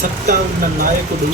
ಸತ್ತ ನಾಯಕರು ನಾಯಕುಡು.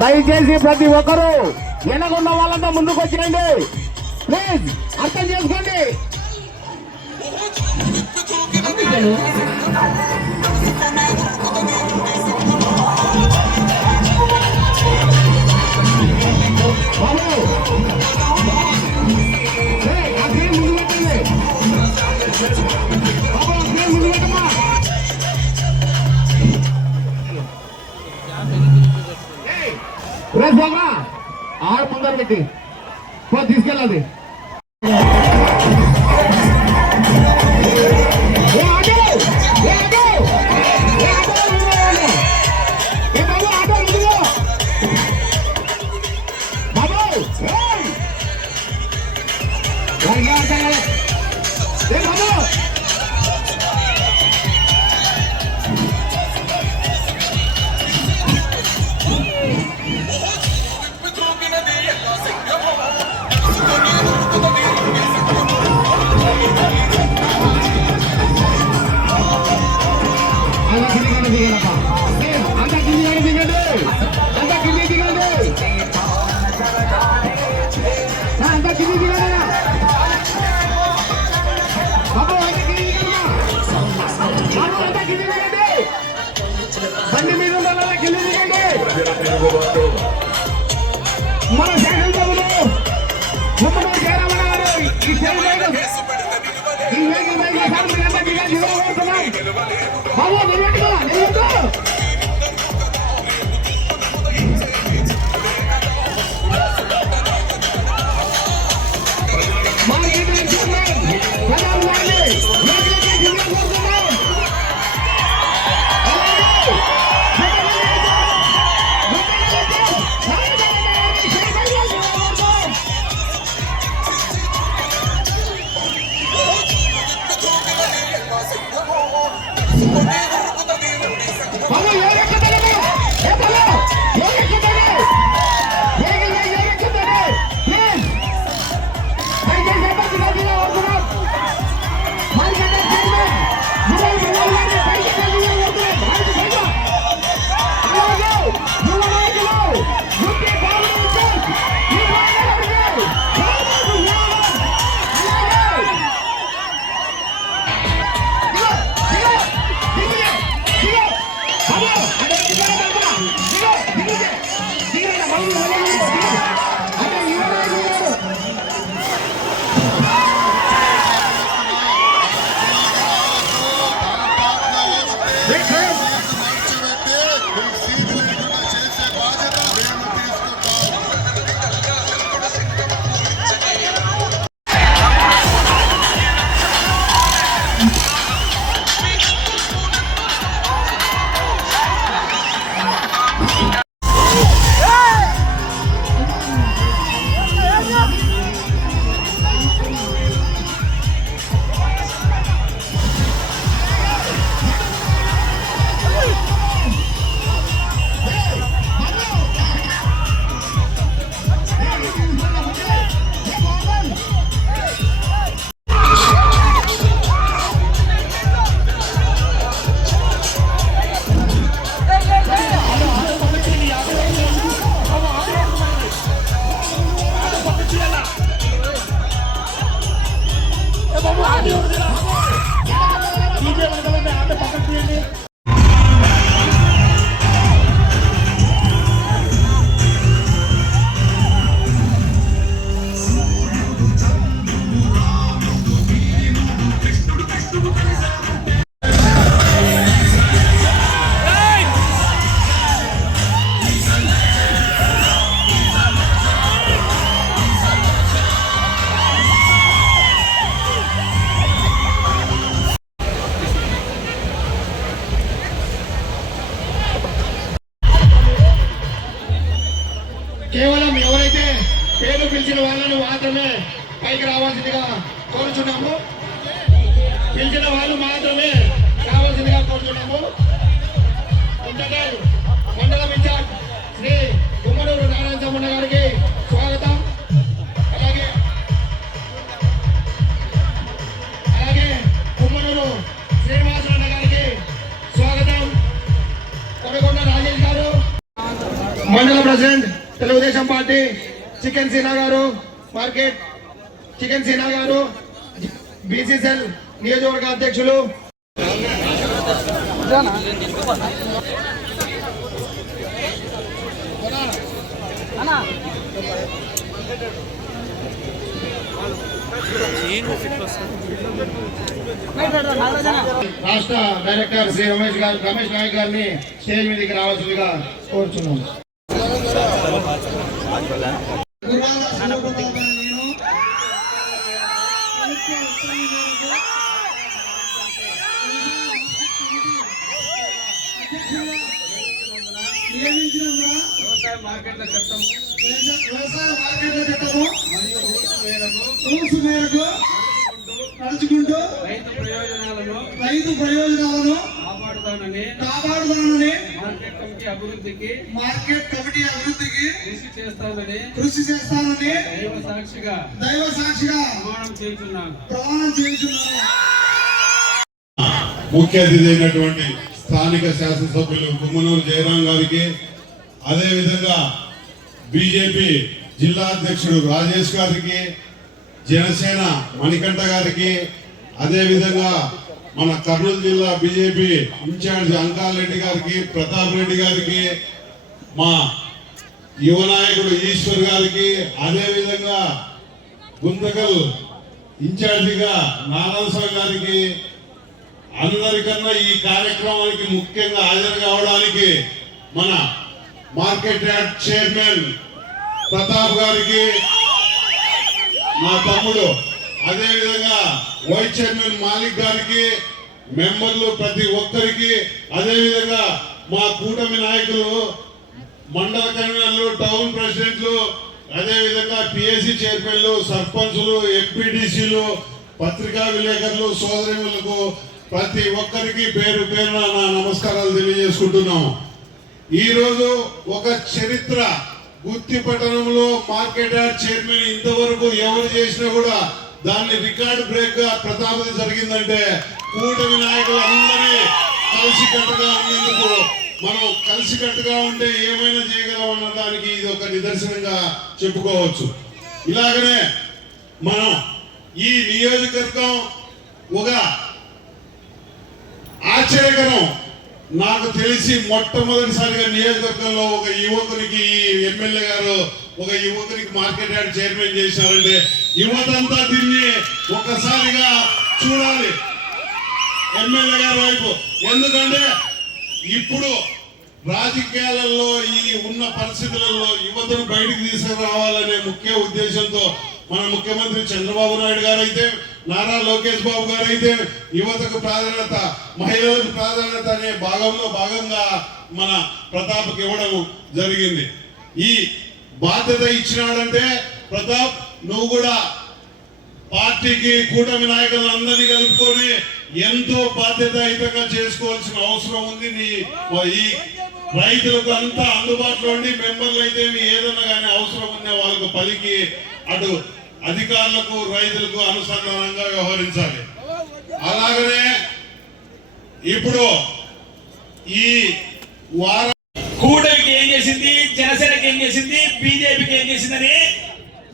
దయచేసి ప్రతి ఒక్కరూ వెనకున్న వాళ్ళంతా ముందుకు వచ్చేయండి ప్లీజ్ అర్థం చేసుకోండి బాబు. आर पंद्रह कटे पर दिस गला दे। మన శాఖల సభలో ముఖ్యమంత్రి కేరళ గారు ఈ శైలి mandal president Telugu Desam party chicken Sina గారు మార్కెట్ చికెన్ సినా గారు బీసీసీఎల్ నియోజకవర్గ అధ్యక్షులు. రాష్ట్ర డైరెక్టర్ శ్రీ రమేష్ గారు రమేష్ నాయక్ గారిని స్టేజ్ మీదకి రావాల్సిందిగా కోరుచున్నాను వ్యవసాయ మార్కెట్ల చట్టము వ్యవసాయ మార్కెట్ల చట్టము మరియు రూల్స్ మేరకు రూల్స్ మేరకు నడుచుకుంటూ రైతు ప్రయోజనాలను రైతు ప్రయోజనాలను కాపాడుతానని కాపాడుతానని మార్కెట్ కమిటీ అభివృద్ధికి మార్కెట్ కమిటీ అభివృద్ధికి కృషి చేస్తానని కృషి చేస్తానని దైవ సాక్షిగా దైవ సాక్షిగా ప్రమాణం చేస్తున్నాను. ప్రమాణం చేయించున్నాను. ముఖ్య అతిథి అయినటువంటి స్థానిక శాసనసభ్యులు గుమ్మనూరు జయరాం గారికి అదేవిధంగా బీజేపీ జిల్లా అధ్యక్షుడు రాజేష్ గారికి జనసేన మణికంఠ గారికి అదేవిధంగా మన కర్నూలు జిల్లా బీజేపీ ఇన్ఛార్జ్ అంకాలరెడ్డి గారికి ప్రతాప్ రెడ్డి గారికి మా యువ నాయకుడు ఈశ్వర్ గారికి అదేవిధంగా గుంతకల్ ఇన్ఛార్జిగా నారాయణ గారికి అందరికన్నా ఈ కార్యక్రమానికి ముఖ్యంగా హాజరు కావడానికి మన మార్కెట్ యార్డ్ చైర్మన్ ప్రతాప్ గారికి మా తమ్ముడు అదే విధంగా వైస్ చైర్మన్ మాలిక్ గారికి మెంబర్లు ప్రతి ఒక్కరికి అదే విధంగా మా కూటమి నాయకులు మండల కన్వీనర్లు టౌన్ ప్రెసిడెంట్లు అదే విధంగా పిఎస్సి చైర్మన్లు సర్పంచ్లు ఎంపీటీసీలు పత్రికా విలేకరులు సోదరులకు ప్రతి ఒక్కరికి పేరు పేరున నా నమస్కారాలు తెలియజేసుకుంటున్నాము ఈరోజు ఒక చరిత్ర గుత్తి పట్టణంలో మార్కెట్ యార్డ్ చైర్మన్ ఇంతవరకు ఎవరు చేసినా కూడా దాన్ని రికార్డ్ బ్రేక్గా ప్రతాపతి జరిగిందంటే కూటమి నాయకులు అందరి కలిసికట్టుగా ఉన్నందుకు మనం కలిసికట్టుగా ఉంటే ఏమైనా చేయగలం అన్న దానికి ఇది ఒక నిదర్శనంగా చెప్పుకోవచ్చు. ఇలాగనే మనం ఈ నియోజకవర్గం ఒక ఆశ్చర్యకరం నాకు తెలిసి మొట్టమొదటిసారిగా నియోజకవర్గంలో ఒక యువకునికి ఈ ఎమ్మెల్యే గారు ఒక యువకునికి మార్కెట్ యార్డ్ చైర్మన్ చేశారంటే యువతంతా దీన్ని ఒక్కసారిగా చూడాలి. ఎమ్మెల్యే గారి వైపు. ఎందుకంటే ఇప్పుడు రాజకీయాలలో ఈ ఉన్న పరిస్థితులలో యువతను బయటికి తీసుకురావాలనే ముఖ్య ఉద్దేశంతో మన ముఖ్యమంత్రి చంద్రబాబు నాయుడు గారు అయితే నారా లోకేష్ బాబు గారు అయితే యువతకు ప్రాధాన్యత మహిళలకు ప్రాధాన్యత అనే భాగంలో భాగంగా మన ప్రతాప్కి ఇవ్వడం జరిగింది. ఈ బాధ్యత ఇచ్చినాడంటే ప్రతాప్ నువ్వు కూడా పార్టీకి కూటమి నాయకులందరినీ కలుపుకొని ఎంతో బాధ్యతాయుతంగా చేసుకోవాల్సిన అవసరం ఉంది. నీ ఈ రైతులకు అంతా అందుబాటులో ఉండి మెంబర్లు అయితే ఏదన్నా కానీ అవసరం ఉన్న వాళ్ళకు పలికి అటు అధికారులకు రైతులకు అనుసంధానంగా వ్యవహరించాలి. అలాగనే ఇప్పుడు ఈ వారం కూటమికి ఏం చేసింది? జనసేనకి ఏం చేసింది? బీజేపీకి ఏం చేసిందని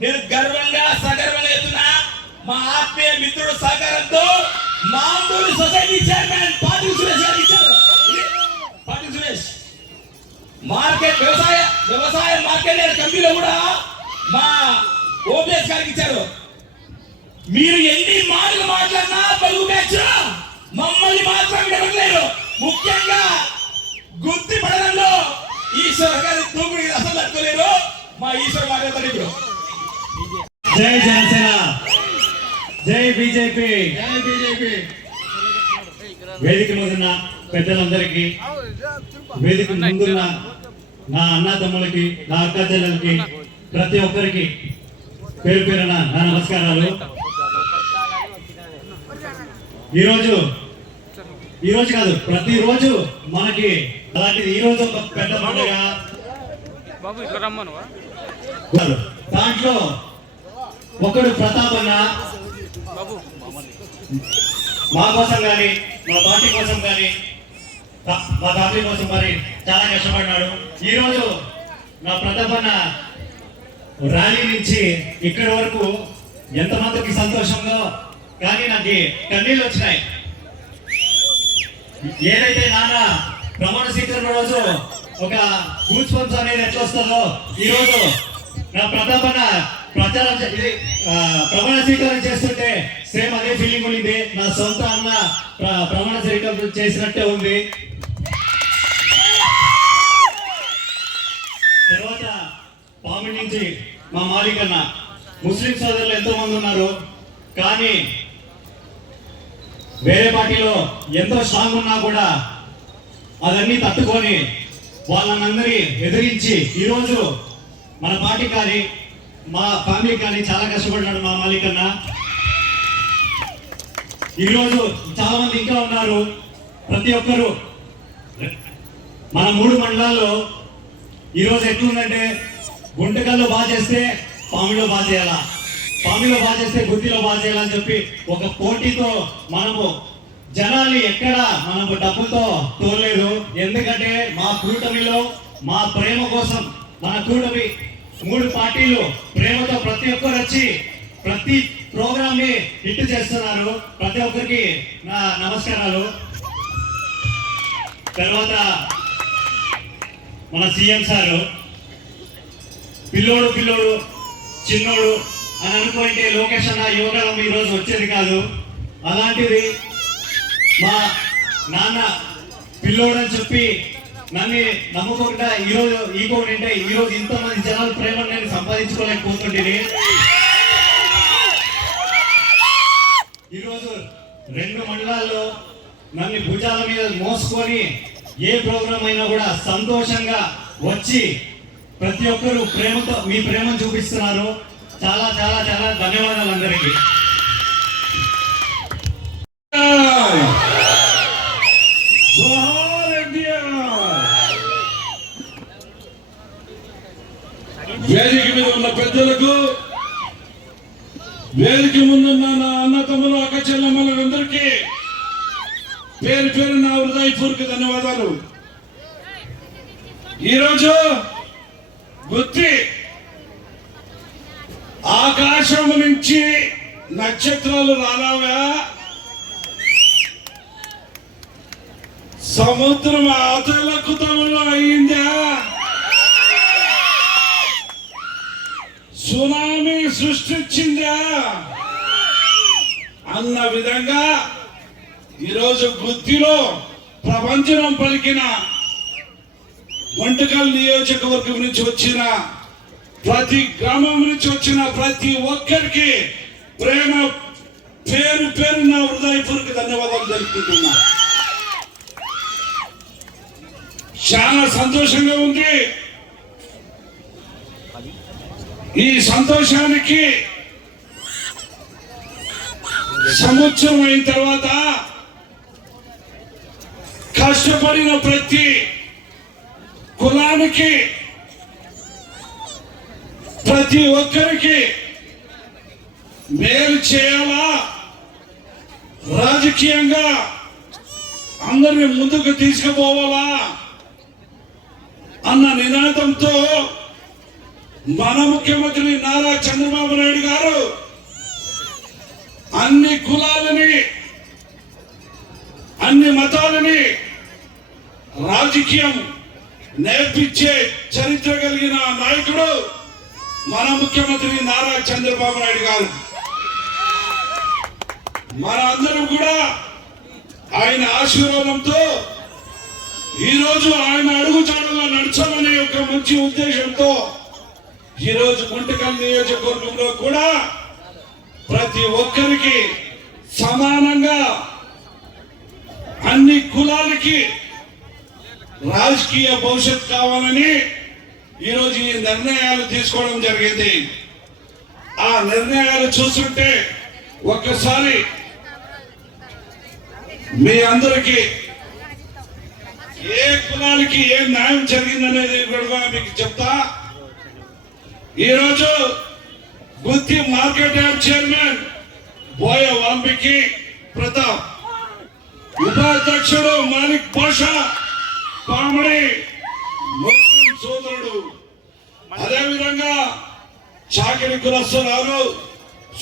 నేను గర్వంగా సగర్వంగా చెప్తున్నా. మా ఆత్మీయ మిత్రుడు సహకారంతో మామూలు సొసైటీ చైర్మన్ పాటి సురేష్ గారు ఇచ్చారు. పాటి సురేష్ మార్కెట్ వ్యవసాయ వ్యవసాయ మార్కెట్ కంపెనీలో కూడా మా ఓపీఎస్ గారికి ఇచ్చారు. మీరు ఎన్ని మాటలు మాట్లాడినా పలుగు బ్యాచ్ మమ్మల్ని మాత్రం విడవట్లేరు ముఖ్యంగా గుర్తి పడడంలో ఈశ్వర్ గారి దూకుడు అసలు తట్టుకోలేరు. మా ఈశ్వర్ మాట్లాడతాడు ఇప్పుడు. జై జనసేన. జై బీజేపీ. జై బీజేపీ. వేదిక ముందున్న పెద్దలందరికీ వేదిక ముందున్న నా అన్న తమ్ములకి నా అక్క చెల్లెలకి ప్రతి ఒక్కరికి పేరు పేరున నా నమస్కారాలు. ఈరోజు ఈ రోజు కాదు ప్రతిరోజు మనకి అలాంటిది ఈ రోజు ఒక పెద్ద పండుగ. దాంట్లో ఒకడు ప్రతాప్ అన్న. మా కోసం కానీ మా పార్టీ కోసం కానీ మా ఫ్యామిలీ కోసం మరి చాలా కష్టపడినాడు. ఈ రోజు నా ప్రతాప్ అన్న ర్యాలీ నుంచి ఇక్కడి వరకు ఎంతమందికి సంతోషంగా? కానీ నాకు కన్నీళ్ళు వచ్చినాయి. ఏదైతే నాన్న ప్రమాణ స్వీకరణ రోజు ఒక గూస్ పంప్స్ అనేది ఎట్లా వస్తుందో ఈ రోజు నా ప్రతాపన ప్రచారం ప్రమాణ స్వీకారం చేస్తుంటే సేమ్ అదే ఫీలింగ్ ఉండింది. నా సొంత అన్న ప్రమాణ స్వీకారం చేసినట్టే ఉంది. తర్వాత పాము నుంచి మా మాలికన్న. ముస్లిం సోదరులు ఎంతోమంది ఉన్నారు. కానీ వేరే పార్టీలో ఎంతో స్ట్రాంగ్ ఉన్నా కూడా అదన్నీ తట్టుకొని వాళ్ళనందరి ఎదిరించి ఈరోజు మన పార్టీ కానీ మా ఫ్యామిలీ కానీ చాలా కష్టపడినాడు మా మాలికన్న. ఈరోజు చాలా మంది ఇంకా ఉన్నారు. ప్రతి ఒక్కరు. మన మూడు మండలాల్లో ఈరోజు ఎట్లుందంటే గుంటకల్లో బాగా చేస్తే పాములో బాగా చేయాలా? పాములో బాగా చేస్తే గుత్తిలో బాగా చేయాలని చెప్పి ఒక పోటీతో మనము జనాలు ఎక్కడ మనము డబ్బుతో తోలేదు ఎందుకంటే మా కూటమిలో మా ప్రేమ కోసం మన కూటమి మూడు పార్టీలు ప్రేమతో ప్రతి ఒక్కరు వచ్చి ప్రతి ప్రోగ్రామ్ని హిట్ చేస్తున్నారు. ప్రతి ఒక్కరికి నా నమస్కారాలు. తర్వాత మన సీఎం సారు పిల్లోడు పిల్లోడు చిన్నోడు అని అనుకుంటే లోకేష్ అన్న యువకాలం ఈరోజు వచ్చేది కాదు. అలాంటిది మా నాన్న పిల్లోడని చెప్పి నన్ను నమ్ముకోకుండా ఈ రోజు ఈ అంటే ఈ రోజు ఇంతమంది జనాల ప్రేమను నేను సంపాదించుకోలేకపోతుంటే ఈరోజు రెండు మండలాల్లో నన్ను భుజాల మీద మోసుకొని ఏ ప్రోగ్రామ్ అయినా కూడా సంతోషంగా వచ్చి ప్రతి ఒక్కరు ప్రేమతో మీ ప్రేమను చూపిస్తున్నారు. చాలా చాలా చాలా ధన్యవాదాలు అందరికీ. వేదిక మీద ఉన్న పెద్దలకు వేదిక ముందున్న నా అన్న తమ్ములు అక్క చెల్లెమ్మలందరికీ పేరు పేరు నా హృదయపూర్వక ధన్యవాదాలు. ఈరోజు గుత్తి ఆకాశం నుంచి నక్షత్రాలు రాలావా సముద్రం ఆతలకుతంలో అయిందా? సునామీ సృష్టించిందా? అన్న విధంగా ఈరోజు గుత్తిలో ప్రపంచం పలికిన వంటకాల నియోజకవర్గం నుంచి వచ్చిన ప్రతి గ్రామం నుంచి వచ్చిన ప్రతి ఒక్కరికి ప్రేమ పేరు పేరు నా హృదయపూర్వక ధన్యవాదాలు తెలుపుకుంటున్నా. చాలా సంతోషంగా ఉంది. ఈ సంతోషానికి సంవత్సరం అయిన తర్వాత కష్టపడిన ప్రతి కులానికి ప్రతి ఒక్కరికి మేలు చేయాలా? రాజకీయంగా అందరిని ముందుకు తీసుకుపోవాలా? అన్న నినాదంతో మన ముఖ్యమంత్రి నారా చంద్రబాబు నాయుడు గారు అన్ని కులాలని అన్ని మతాలని రాజకీయం నేర్పించే చరిత్ర కలిగిన నాయకుడు మన ముఖ్యమంత్రి నారా చంద్రబాబు నాయుడు గారు. మన అందరం కూడా ఆయన ఆశీర్వాదంతో ఈరోజు ఆయన అడుగుచాడుగా నడచాలనే ఒక మంచి ఉద్దేశంతో ఈరోజు గుంటకల్ నియోజకవర్గంలో కూడా ప్రతి ఒక్కరికి సమానంగా అన్ని కులాలకి రాజకీయ భవిష్యత్ కావాలని ఈరోజు ఈ నిర్ణయాలు తీసుకోవడం జరిగింది. ఆ నిర్ణయాలు చూస్తుంటే ఒక్కసారి మీ అందరికీ ఏ కులానికి ఏ న్యాయం జరిగిందనేది కూడా మీకు చెప్తా. ఈరోజు Gooty market yard chairman Boya Valmiki Pratap ఉపాధ్యక్షుడు మాలిక్ పాషా పాముడి ముస్లిం సోదరుడు. అదేవిధంగా చాకిరి కులస్తురాలు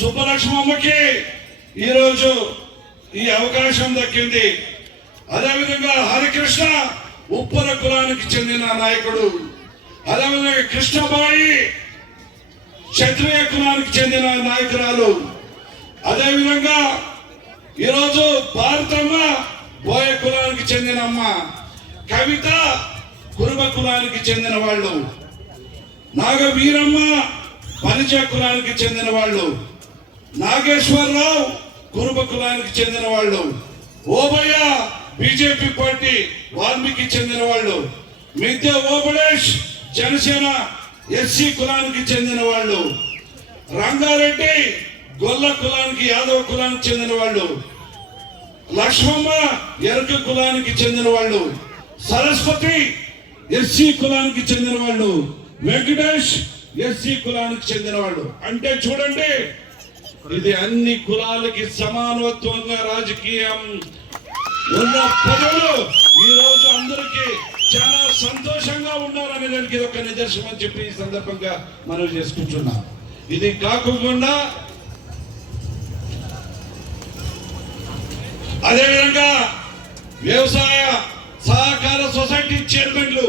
సుబ్బలక్ష్మమ్మకి ఈరోజు ఈ అవకాశం దక్కింది. అదేవిధంగా హరికృష్ణ ఉప్పల కులానికి చెందిన నాయకుడు. అదేవిధంగా కృష్ణబాయి క్షత్రియ కులానికి చెందిన నాయకురాలు. అదేవిధంగా ఈరోజు భారతమ్మ బోయ కులానికి చెందిన అమ్మ. కవిత కురుబ కులానికి చెందిన వాళ్ళు. నాగ వీరమ్మ కులానికి చెందిన వాళ్ళు. నాగేశ్వరరావు కురుబ కులానికి చెందిన వాళ్ళు. ఓబయ్య బీజేపీ పార్టీ వాల్మీకి చెందిన వాళ్ళు. మిద్దె ఓబడేష్ జనసేన ఎస్సీ కులానికి చెందిన వాళ్ళు. రంగారెడ్డి గొల్ల కులానికి యాదవ కులానికి చెందిన వాళ్ళు. లక్ష్మమ్మ ఎరుక కులానికి చెందిన వాళ్ళు. సరస్వతి ఎస్సీ కులానికి చెందిన వాళ్ళు వెంకటేష్ ఎస్సీ కులానికి చెందిన వాళ్ళు అంటే చూడండి ఇది అన్ని కులాలకి సమానత్వంగా రాజకీయం ఉన్న ప్రజలు ఈ రోజు అందరికీ చాలా సంతోషంగా ఉన్నారనే దానికి ఇది ఒక నిదర్శనం అని చెప్పి ఈ సందర్భంగా మనం చేసుకుంటున్నాం. ఇది కాకుండా అదేవిధంగా వ్యవసాయ సహకార సొసైటీ చైర్మన్లు.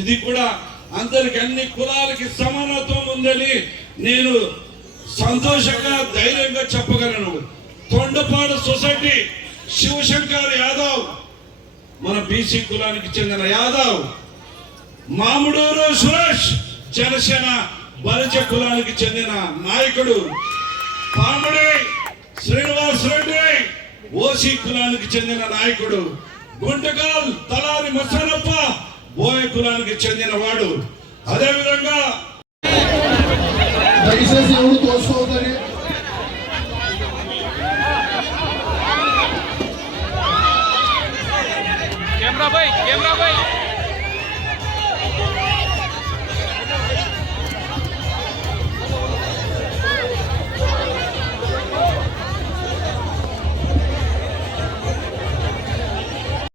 ఇది కూడా అందరికి అన్ని కులాలకి సమానత్వం ఉందని నేను సంతోషంగా ధైర్యంగా చెప్పగలను. తొండపాడు సొసైటీ శివశంకర్ యాదవ్ మన బీసీ కులానికి చెందిన యాదవ్. మామిడూరు సురేష్ జనసేన బలిజ కులానికి చెందిన నాయకుడు. పాముడి శ్రీనివాస్ రెడ్డి ఓసీ కులానికి చెందిన నాయకుడు. గుంటకాల్ తలారి మసనప్ప బోయ కులానికి చెందినవాడు. అదేవిధంగా దయచేసి ఎవరు కెమెరా బాయ్ కెమెరా బాయ్